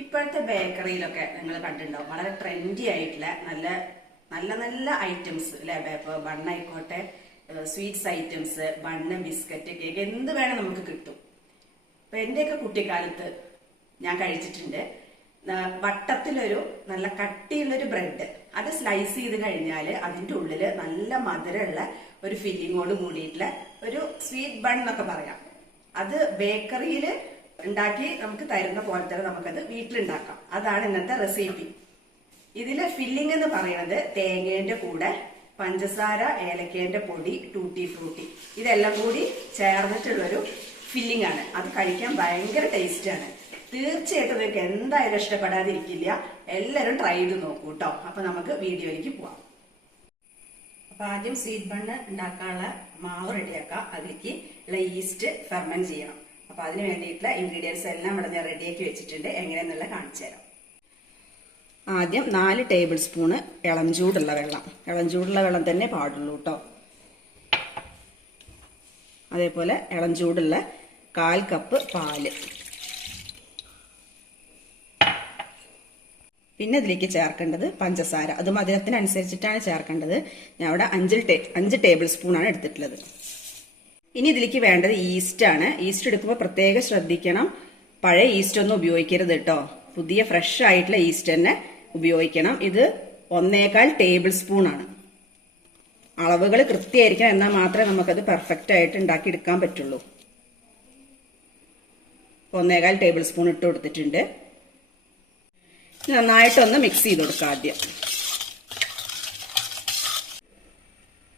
ഇപ്പോഴത്തെ ബേക്കറിയിലൊക്കെ നിങ്ങൾ കണ്ടിട്ടുണ്ടാവും. വളരെ ട്രെൻഡി ആയിട്ടുള്ള നല്ല നല്ല നല്ല ഐറ്റംസ് അല്ലെ ബണ്ണായിക്കോട്ടെ sweets items bun biscuit cake എന്ത് വേണം നമുക്ക് കിട്ടും. അപ്പൊ എന്റെയൊക്കെ കുട്ടിക്കാലത്ത് ഞാൻ കഴിച്ചിട്ടുണ്ട്. വട്ടത്തിലൊരു നല്ല കട്ടിയുള്ളൊരു ബ്രെഡ് അത് സ്ലൈസ് ചെയ്ത് കഴിഞ്ഞാൽ അതിന്റെ ഉള്ളിൽ നല്ല മധുരമുള്ള ഒരു ഫില്ലിങ്ങോട് കൂടിയിട്ടുള്ള ഒരു സ്വീറ്റ് ബൺ എന്നൊക്കെ പറയാം. അത് ബേക്കറിയിൽ ഉണ്ടാക്കി നമുക്ക് തരുന്ന പോലെ തന്നെ നമുക്കത് വീട്ടിലുണ്ടാക്കാം. അതാണ് ഇന്നത്തെ റെസിപ്പി ഇതിലെ ഫില്ലിംഗ് എന്ന് പറയുന്നത് തേങ്ങേന്റെ കൂടെ പഞ്ചസാര ഏലക്കേന്റെ പൊടി ടൂട്ടി ഫ്രൂട്ടി ഇതെല്ലാം കൂടി ചേർന്നിട്ടുള്ളൊരു ഫില്ലിംഗ് ആണ്. അത് കഴിക്കാൻ ഭയങ്കര ടേസ്റ്റ് ആണ്. തീർച്ചയായിട്ടും നിങ്ങൾക്ക് എന്തായാലും ഇഷ്ടപ്പെടാതിരിക്കില്ല. എല്ലാവരും ട്രൈ ചെയ്ത് നോക്കൂ കേട്ടോ അപ്പൊ നമുക്ക് വീഡിയോയിലേക്ക് പോവാം. അപ്പൊ ആദ്യം സ്വീറ്റ് ബണ്ണ് ഉണ്ടാക്കാനുള്ള മാവ് റെഡിയാക്കാം. അതിലേക്ക് ഉള്ള ഈസ്റ്റ് ഫെർമെന്റ് ചെയ്യണം അപ്പൊ അതിന് വേണ്ടിയിട്ടുള്ള ഇൻഗ്രീഡിയൻസ് എല്ലാം ഇവിടെ ഞാൻ റെഡിയാക്കി വെച്ചിട്ടുണ്ട്. എങ്ങനെയെന്നുള്ള കാണിച്ചു തരാം. ആദ്യം നാല് ടേബിൾ സ്പൂണ് ഇളം ചൂടുള്ള വെള്ളം. ഇളം ചൂടുള്ള വെള്ളം തന്നെ പാടുള്ളൂ കേട്ടോ അതേപോലെ ഇളം ചൂടുള്ള കാൽ കപ്പ് പാൽ. പിന്നെ ഇതിലേക്ക് ചേർക്കേണ്ടത് പഞ്ചസാര. അത് മധുരത്തിനനുസരിച്ചിട്ടാണ് ചേർക്കേണ്ടത്. ഞാൻ അവിടെ അഞ്ച് ടേ അഞ്ച് ടേബിൾ സ്പൂണാണ് എടുത്തിട്ടുള്ളത്. ഇനി ഇതിലേക്ക് വേണ്ടത് ഈസ്റ്റ് ആണ്. ഈസ്റ്റ് എടുക്കുമ്പോൾ പ്രത്യേകം ശ്രദ്ധിക്കണം. പഴയ ഈസ്റ്റ് ഒന്നും ഉപയോഗിക്കരുത് കേട്ടോ പുതിയ ഫ്രഷ് ആയിട്ടുള്ള ഈസ്റ്റ് തന്നെ ഉപയോഗിക്കണം. ഇത് ഒന്നേകാൽ ടേബിൾ സ്പൂൺ ആണ്. അളവുകൾ കൃത്യമായിരിക്കണം എന്നാൽ മാത്രമേ നമുക്കത് പെർഫെക്റ്റ് ആയിട്ട് ഉണ്ടാക്കിയെടുക്കാൻ പറ്റുള്ളൂ. ഒന്നേകാൽ ടേബിൾ സ്പൂൺ ഇട്ട് കൊടുത്തിട്ടുണ്ട്. നന്നായിട്ടൊന്ന് മിക്സ് ചെയ്ത് കൊടുക്കാം ആദ്യം.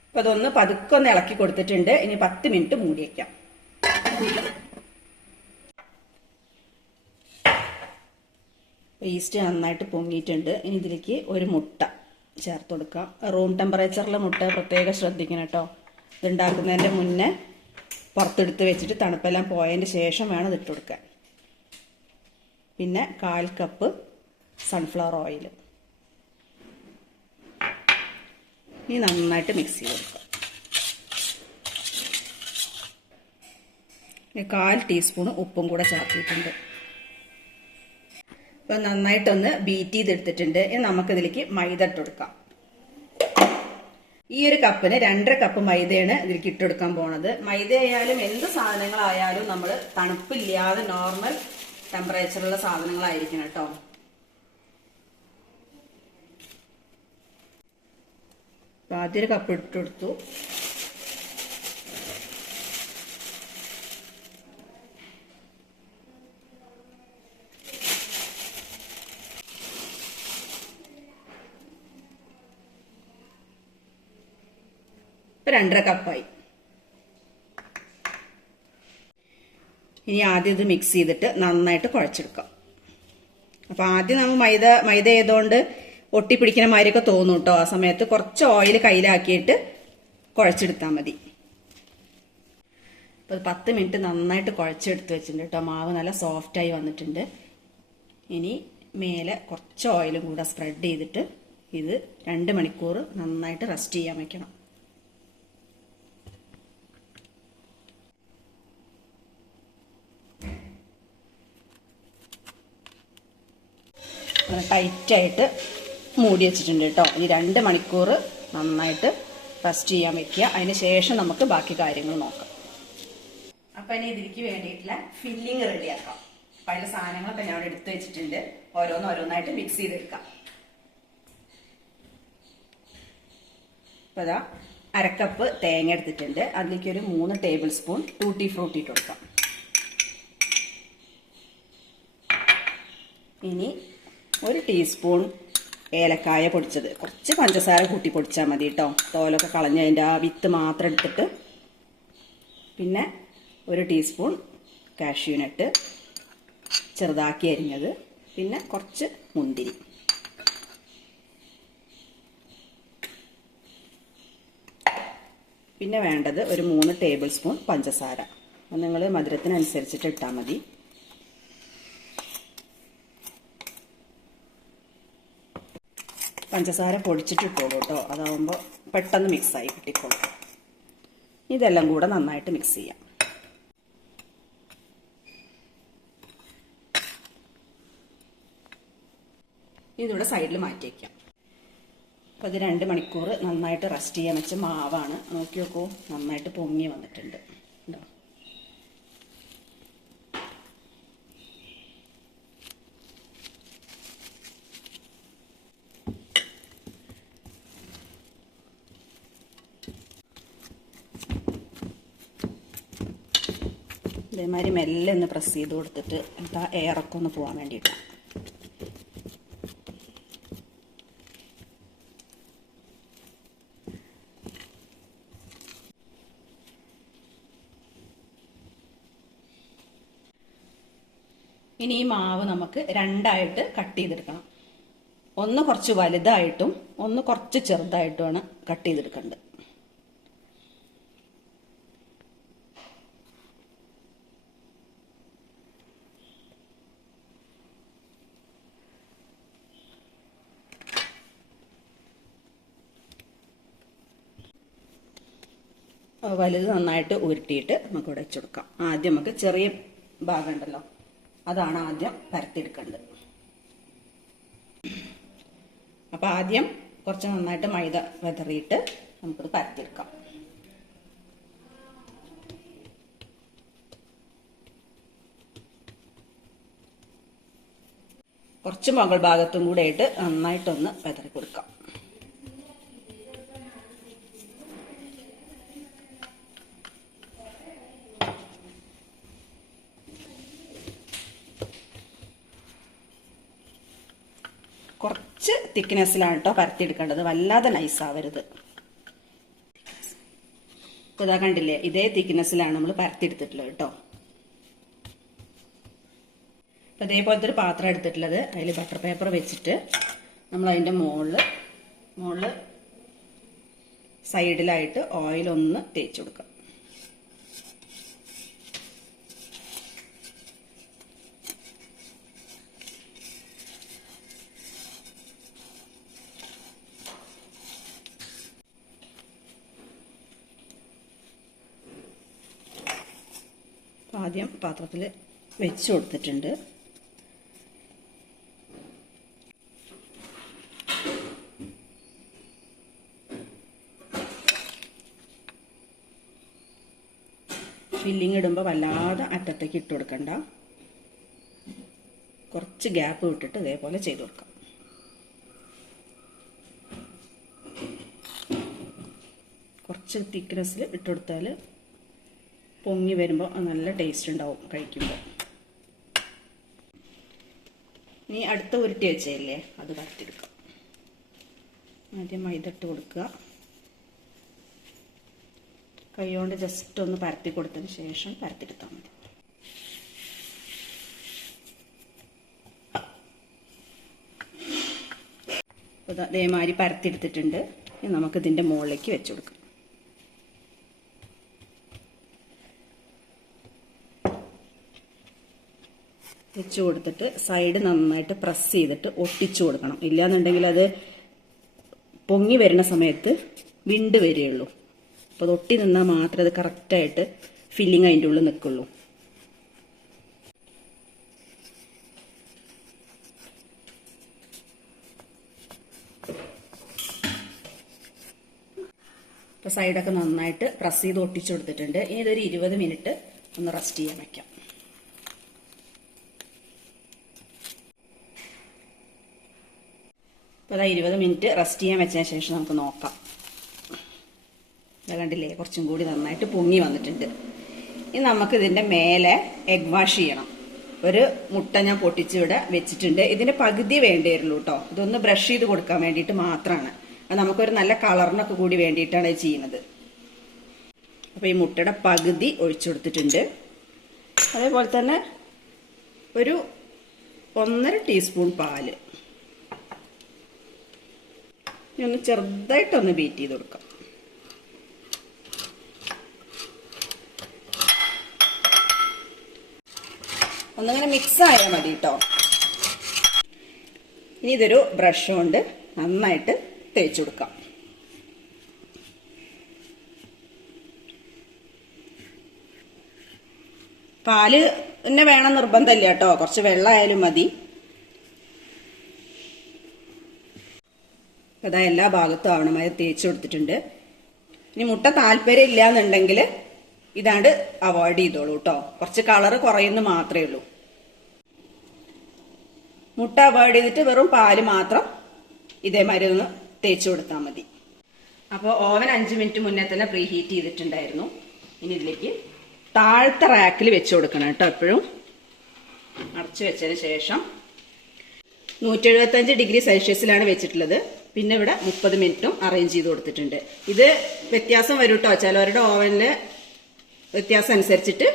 അപ്പൊ അതൊന്ന് പതുക്കെ ഒന്ന് ഇളക്കി കൊടുത്തിട്ടുണ്ട്. ഇനി പത്ത് മിനിറ്റ് മൂടി വയ്ക്കാം ഈസ്റ്റ് നന്നായിട്ട് പൊങ്ങിയിട്ടുണ്ട്. ഇനി ഇതിലേക്ക് ഒരു മുട്ട ചേർത്ത് കൊടുക്കാം. റൂം ടെമ്പറേച്ചറിലെ മുട്ട പ്രത്യേകം ശ്രദ്ധിക്കണം കേട്ടോ. ഇതുണ്ടാക്കുന്നതിന്റെ മുന്നേ പുറത്തെടുത്ത് വെച്ചിട്ട് തണുപ്പെല്ലാം പോയതിന്റെ ശേഷം വേണം ഇത് ഇട്ട് കൊടുക്കാൻ. പിന്നെ കാൽ കപ്പ് സൺഫ്ലവർ ഓയിൽ ഇനി നന്നായിട്ട് മിക്സ് ചെയ്ത് കൊടുക്കാം. ഇനി കാൽ ടീസ്പൂൺ ഉപ്പും കൂടെ ചേർത്തിട്ടുണ്ട്. ഇപ്പൊ നന്നായിട്ടൊന്ന് ബീറ്റ് ചെയ്തെടുത്തിട്ടുണ്ട്. ഇനി നമുക്കിതിലേക്ക് മൈദ ഇട്ട് കൊടുക്കാം. ഈ ഒരു കപ്പിന് രണ്ടര കപ്പ് മൈദയാണ് ഇതിലേക്ക് ഇട്ടെടുക്കാൻ പോണത്. മൈദ ആയാലും എന്ത് സാധനങ്ങളായാലും നമ്മൾ തണുപ്പില്ലാതെ നോർമൽ ടെമ്പറേച്ചറുള്ള സാധനങ്ങളായിരിക്കണം കേട്ടോ. ആദ്യം ഒരു കപ്പ് ഇട്ടെടുത്തു. ഇപ്പൊ രണ്ടര കപ്പായി ഇനി ആദ്യം ഇത് മിക്സ് ചെയ്തിട്ട് നന്നായിട്ട് കുഴച്ചെടുക്കാം. അപ്പൊ ആദ്യം നമ്മൾ മൈദ മൈദ ചെയ്തുകൊണ്ട് ഒട്ടിപ്പിടിക്കുന്ന മാതിരിയൊക്കെ തോന്നും കേട്ടോ ആ സമയത്ത് കുറച്ച് ഓയിൽ കയ്യിലാക്കിയിട്ട് കുഴച്ചെടുത്താൽ മതി. അപ്പോൾ പത്ത് മിനിറ്റ് നന്നായിട്ട് കുഴച്ചെടുത്ത് വെച്ചിട്ടുണ്ട് കേട്ടോ മാവ് നല്ല സോഫ്റ്റായി വന്നിട്ടുണ്ട്. ഇനി മേലെ കുറച്ച് ഓയിലും കൂടെ സ്പ്രെഡ് ചെയ്തിട്ട് ഇത് രണ്ട് മണിക്കൂർ നന്നായിട്ട് റെസ്റ്റ് ചെയ്യാൻ വെക്കണം. ടൈറ്റായിട്ട് മൂടി വെച്ചിട്ടുണ്ട് കേട്ടോ. ഈ രണ്ട് മണിക്കൂർ നന്നായിട്ട് റെസ്റ്റ് ചെയ്യാൻ വെക്കുക. അതിന് ശേഷം നമുക്ക് ബാക്കി കാര്യങ്ങൾ നോക്കാം. അപ്പൊ ഇനി ഇതിലേക്ക് വേണ്ടിയിട്ടുള്ള ഫില്ലിങ് റെഡിയാക്കാം ആക്കാം. പല സാധനങ്ങളൊക്കെ ഞാൻ അവിടെ എടുത്ത് വെച്ചിട്ടുണ്ട്. ഓരോന്ന് ഓരോന്നായിട്ട് മിക്സ് ചെയ്തെടുക്കാം. അപ്പൊ ഇതാ അരക്കപ്പ് തേങ്ങ എടുത്തിട്ടുണ്ട്. അതിലേക്ക് ഒരു മൂന്ന് ടേബിൾ സ്പൂൺ ടൂട്ടി ഫ്രൂട്ടി ഇട്ട് കൊടുക്കാം. ഇനി ഒരു ടീസ്പൂൺ ഏലക്കായ പൊടിച്ചത്. കുറച്ച് പഞ്ചസാര കൂട്ടി പൊടിച്ചാൽ മതി കേട്ടോ തോലൊക്കെ കളഞ്ഞ് അതിന്റെ ആ വിത്ത് മാത്രം എടുത്തിട്ട് പിന്നെ ഒരു ടീസ്പൂൺ കാഷ്യൂനട്ട് ചെറുതാക്കി അരിഞ്ഞത്. പിന്നെ കുറച്ച് മുന്തിരി. പിന്നെ വേണ്ടത് ഒരു മൂന്ന് ടേബിൾ സ്പൂൺ പഞ്ചസാര. നിങ്ങൾ മധുരത്തിനനുസരിച്ചിട്ട് ഇട്ടാൽ മതി. പഞ്ചസാര പൊടിച്ചിട്ടിട്ടോളൂ കേട്ടോ. അതാവുമ്പോൾ പെട്ടെന്ന് മിക്സായി കിട്ടിക്കോളും. ഇതെല്ലാം കൂടെ നന്നായിട്ട് മിക്സ് ചെയ്യാം. ഇതിവിടെ സൈഡിൽ മാറ്റി വയ്ക്കാം അപ്പോൾ ഇത് രണ്ട് മണിക്കൂർ നന്നായിട്ട് റെസ്റ്റ് ചെയ്യാൻ വെച്ച മാവാണ്. നോക്കി നോക്കൂ നന്നായിട്ട് പൊങ്ങി വന്നിട്ടുണ്ട്. ഉണ്ടോ ഇതേമാതിരി മെല്ലെ ഒന്ന് പ്രസ് ചെയ്ത് കൊടുത്തിട്ട് എന്താ എയറൊക്കെ ഒന്ന് പോകാൻ വേണ്ടിയിട്ട്. ഇനി ഈ മാവ് നമുക്ക് രണ്ടായിട്ട് കട്ട് ചെയ്തെടുക്കണം. ഒന്ന് കുറച്ച് വലുതായിട്ടും ഒന്ന് കുറച്ച് ചെറുതായിട്ടുമാണ് കട്ട് ചെയ്തെടുക്കേണ്ടത്. വലുത് നന്നായിട്ട് ഉരുട്ടിയിട്ട് നമുക്ക് ഇവിടെ ആദ്യം നമുക്ക് ചെറിയ ഭാഗം ഉണ്ടല്ലോ അതാണ് ആദ്യം പരത്തിയെടുക്കേണ്ടത്. അപ്പം ആദ്യം കുറച്ച് നന്നായിട്ട് മൈദ വെതറിയിട്ട് നമുക്കത് പരത്തിയെടുക്കാം. കുറച്ച് മുകൾ ഭാഗത്തും കൂടെ ആയിട്ട് നന്നായിട്ടൊന്ന് വെതറി കൊടുക്കാം കുറച്ച് തിക്നെസ്സിലാണ് കേട്ടോ പരത്തിയെടുക്കേണ്ടത്. വല്ലാതെ നൈസ് ഇപ്പൊ ഇതാ കണ്ടില്ലേ? ഇതേ തിക്നെസ്സിലാണ് നമ്മൾ പരത്തിയെടുത്തിട്ടുള്ളത് കേട്ടോ അപ്പൊ ഇതേപോലത്തെ ഒരു പാത്രം എടുത്തിട്ടുള്ളത്. അതിൽ ബട്ടർ പേപ്പർ വെച്ചിട്ട് നമ്മൾ അതിന്റെ മുകളിൽ മുകളിൽ സൈഡിലായിട്ട് ഓയിൽ ഒന്ന് തേച്ച് കൊടുക്കാം ആദ്യം പാത്രത്തിൽ വെച്ച് കൊടുത്തിട്ടുണ്ട്. ഫില്ലിങ് ഇടുമ്പോൾ വല്ലാതെ അറ്റത്തേക്ക് ഇട്ട് കൊടുക്കണ്ട. കുറച്ച് ഗ്യാപ്പ് വിട്ടിട്ട് ഇതേപോലെ ചെയ്ത് കൊടുക്കാം. കുറച്ച് തിക്നെസ്സിൽ ഇട്ട് കൊടുത്താൽ പൊങ്ങി വരുമ്പോൾ നല്ല ടേസ്റ്റ് ഉണ്ടാവും കഴിക്കുമ്പോൾ ഇനി അടുത്ത ഉരുട്ടി വെച്ചല്ലേ അത് പരത്തിയെടുക്കാം ആദ്യം മൈദ ഇട്ട് കൊടുക്കുക. കൈകൊണ്ട് ജസ്റ്റ് ഒന്ന് പരത്തി കൊടുത്തതിന് ശേഷം പരത്തിയെടുത്താൽ മതി. അതേമാതിരി പരത്തിയെടുത്തിട്ടുണ്ട്. നമുക്ക് ഇതിന്റെ മുകളിലേക്ക് വെച്ച് കൊടുക്കാം. വെച്ച് കൊടുത്തിട്ട് സൈഡ് നന്നായിട്ട് പ്രസ് ചെയ്തിട്ട് ഒട്ടിച്ചു കൊടുക്കണം. ഇല്ലാന്നുണ്ടെങ്കിൽ അത് പൊങ്ങി വരുന്ന സമയത്ത് വിണ്ട് വരികയുള്ളൂ. അപ്പോൾ അത് ഒട്ടി നിന്നാൽ മാത്രമേ അത് കറക്റ്റായിട്ട് ഫില്ലിങ് അതിന്റെ ഉള്ളിൽ നിൽക്കുള്ളൂ. ഇപ്പോൾ സൈഡൊക്കെ നന്നായിട്ട് പ്രസ് ചെയ്ത് ഒട്ടിച്ചു കൊടുത്തിട്ടുണ്ട്. ഇനി ഇതൊരു ഇരുപത് മിനിറ്റ് ഒന്ന് റെസ്റ്റ് ചെയ്യാൻ വയ്ക്കാം അതാ ഇരുപത് മിനിറ്റ് റെസ്റ്റ് ചെയ്യാൻ വെച്ചതിന് ശേഷം നമുക്ക് നോക്കാം. കണ്ടില്ലേ കുറച്ചും കൂടി നന്നായിട്ട് പൊങ്ങി വന്നിട്ടുണ്ട്. ഇനി നമുക്ക് ഇതിന്റെ മേലെ എഗ് വാഷ് ചെയ്യണം. ഒരു മുട്ട ഞാൻ പൊട്ടിച്ചിവിടെ വെച്ചിട്ടുണ്ട്. ഇതിന്റെ പകുതി വേണ്ടി വരുള്ളൂ കേട്ടോ ഇതൊന്ന് ബ്രഷ് ചെയ്ത് കൊടുക്കാൻ വേണ്ടിയിട്ട് മാത്രമാണ് അത് നമുക്കൊരു നല്ല കളറിനൊക്കെ കൂടി വേണ്ടിയിട്ടാണ് ഇത് ചെയ്യുന്നത്. അപ്പോൾ ഈ മുട്ടയുടെ പകുതി ഒഴിച്ചു കൊടുത്തിട്ടുണ്ട്. അതേപോലെ തന്നെ ഒരു ഒന്നര ടീസ്പൂൺ പാൽ. ഒന്ന് ചെറുതായിട്ടൊന്ന് ബീറ്റ് ചെയ്ത് കൊടുക്കാം. ഒന്നിങ്ങനെ മിക്സ് ആയാൽ മതി കേട്ടോ ഇനി ഇതൊരു ബ്രഷ് കൊണ്ട് നന്നായിട്ട് തേച്ചു കൊടുക്കാം. പാൽ തന്നെ വേണം നിർബന്ധമില്ല കേട്ടോ കുറച്ച് വെള്ളമായാലും മതി. അതാ എല്ലാ ഭാഗത്തും ആവണമായി തേച്ച് കൊടുത്തിട്ടുണ്ട്. ഇനി മുട്ട താല്പര്യം ഇല്ല എന്നുണ്ടെങ്കിൽ ഇതാണ്ട് അവോയ്ഡ് ചെയ്തോളൂ കേട്ടോ കുറച്ച് കളർ കുറയുന്നു മാത്രമേ ഉള്ളൂ. മുട്ട അവോയ്ഡ് ചെയ്തിട്ട് വെറും പാൽ മാത്രം ഇതേമാതിരി ഒന്ന് തേച്ച് കൊടുത്താൽ മതി. അപ്പോൾ ഓവൻ അഞ്ച് മിനിറ്റ് മുന്നേ തന്നെ പ്രീ ഹീറ്റ് ചെയ്തിട്ടുണ്ടായിരുന്നു. ഇനി ഇതിലേക്ക് താഴത്തെ റാക്കിൽ വെച്ച് കൊടുക്കണം കേട്ടോ എപ്പോഴും. അടച്ചു വെച്ചതിന് ശേഷം നൂറ്റി ഡിഗ്രി സെൽഷ്യസിലാണ് വെച്ചിട്ടുള്ളത്. പിന്നെ ഇവിടെ മുപ്പത് മിനിറ്റും അറേഞ്ച് ചെയ്ത് കൊടുത്തിട്ടുണ്ട്. ഇത് വ്യത്യാസം വരും കേട്ടോ ചിലവരുടെ ഓവനിൽ വ്യത്യാസം അനുസരിച്ചിട്ട്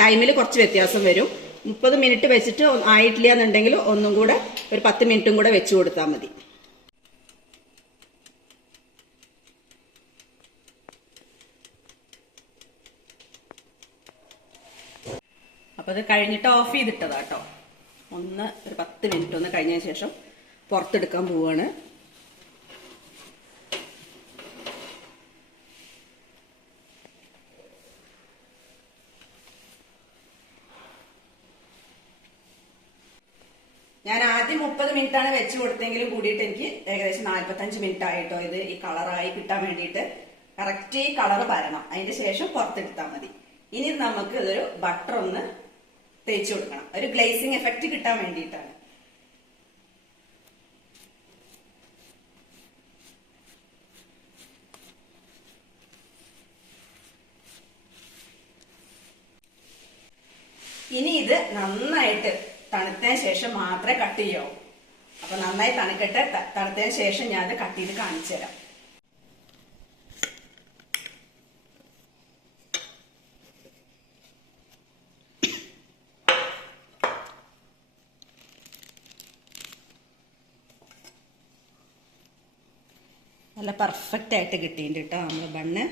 ടൈമിൽ കുറച്ച് വ്യത്യാസം വരും. മുപ്പത് മിനിറ്റ് വെച്ചിട്ട് ആയിട്ടില്ല എന്നുണ്ടെങ്കിൽ ഒന്നും കൂടെ ഒരു പത്ത് മിനിറ്റും കൂടെ വെച്ച് കൊടുത്താൽ മതി. അപ്പൊ അത് കഴിഞ്ഞിട്ട് ഓഫ് ചെയ്തിട്ടതാട്ടോ ഒന്ന് ഒരു പത്ത് മിനിറ്റ് ഒന്ന് കഴിഞ്ഞതിന് ശേഷം പുറത്തെടുക്കാൻ പോവാണ് ഞാൻ ആദ്യം മുപ്പത് മിനിറ്റ് ആണ് വെച്ച് കൊടുത്തെങ്കിലും കൂടിയിട്ട് എനിക്ക് ഏകദേശം നാല്പത്തഞ്ച് മിനിറ്റ് ആയിട്ടോ ഇത് ഈ കളറായി കിട്ടാൻ വേണ്ടിയിട്ട് കറക്റ്റ് ഈ കളർ വരണം. അതിന്റെ ശേഷം പുറത്തെടുത്താൽ മതി. ഇനി നമുക്ക് ഇതൊരു ബട്ടർ ഒന്ന് തേച്ച് കൊടുക്കണം. ഒരു ഗ്ലേസിങ് എഫക്റ്റ് കിട്ടാൻ വേണ്ടിയിട്ടാണ്. ഇനി ഇത് നന്നായിട്ട് തണുത്തതിന് ശേഷം മാത്രമേ കട്ട് ചെയ്യാവൂ അപ്പൊ നന്നായി തണുക്കട്ടെ. തണുത്തതിന് ശേഷം ഞാൻ അത് കട്ട് ചെയ്ത് കാണിച്ചു തരാം. നല്ല പെർഫെക്റ്റ് ആയിട്ട് കിട്ടിയിട്ടുണ്ട് കേട്ടോ നമ്മൾ ബണ്ണ്.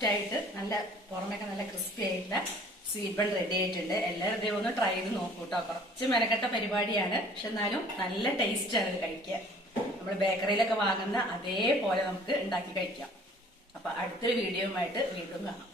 സോഫ്റ്റ് ആയിട്ട് നല്ല പുറമേക്ക് നല്ല ക്രിസ്പി ആയിട്ടുള്ള സ്വീറ്റ് ബൺ റെഡി ആയിട്ടുണ്ട്. എല്ലാവരും ഇതേ ഒന്ന് ട്രൈ ചെയ്ത് നോക്കൂ കേട്ടോ കുറച്ച് മെനക്കെട്ട പരിപാടിയാണ്. പക്ഷെ എന്നാലും നല്ല ടേസ്റ്റ് ആണ് ഇത് കഴിക്കാൻ. നമ്മൾ ബേക്കറിയിലൊക്കെ വാങ്ങുന്ന അതേപോലെ നമുക്ക് ഉണ്ടാക്കി കഴിക്കാം. അപ്പൊ അടുത്തൊരു വീഡിയോയുമായിട്ട് വീണ്ടും കാണാം.